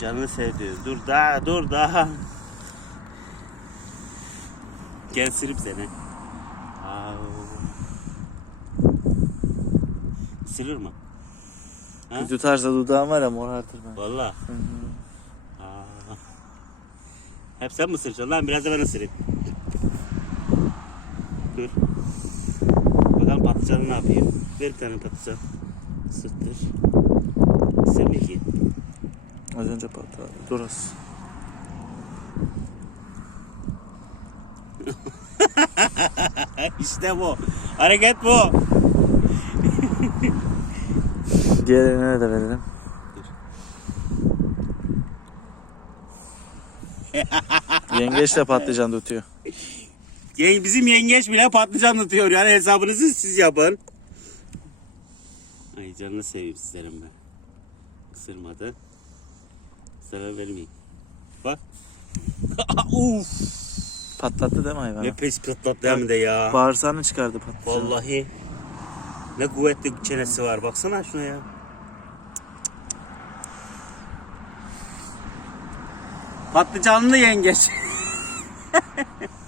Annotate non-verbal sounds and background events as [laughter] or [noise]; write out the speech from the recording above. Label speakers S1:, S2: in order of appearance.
S1: Canını sevdi. Dur daha dur daha. Gel sırıp seni. Au. Isırır mı? Ha?
S2: Tutarsa dudağım var ya morartır ben.
S1: Valla. Aa. Hep sen mi ısıracaksın lan? Biraz da ben ısırayım. Dur. Bakalım patlıcanı ne yapıyor? Ver bir tane patlıcan. Isıttır. Isır Meki.
S2: Az önce patladı. Dur az. [laughs]
S1: işte bu. Hareket bu. [laughs]
S2: Diğer eline de verelim. [laughs] Yengeç de patlıcan tutuyor.
S1: Bizim yengeç bile patlıcan tutuyor. Yani hesabınızı siz yapın. Ay canını seveyim sizlerin ben. Isırmadı. Zarar vermeyin. Bak. [laughs] Uf.
S2: Patlattı değil mi hayvan?
S1: Ne pes patlattı hem de ya.
S2: Bağırsağını çıkardı patlıcan.
S1: Vallahi. Ne kuvvetli çenesi var. Baksana şuna ya. Patlıcanlı yengeç. [laughs]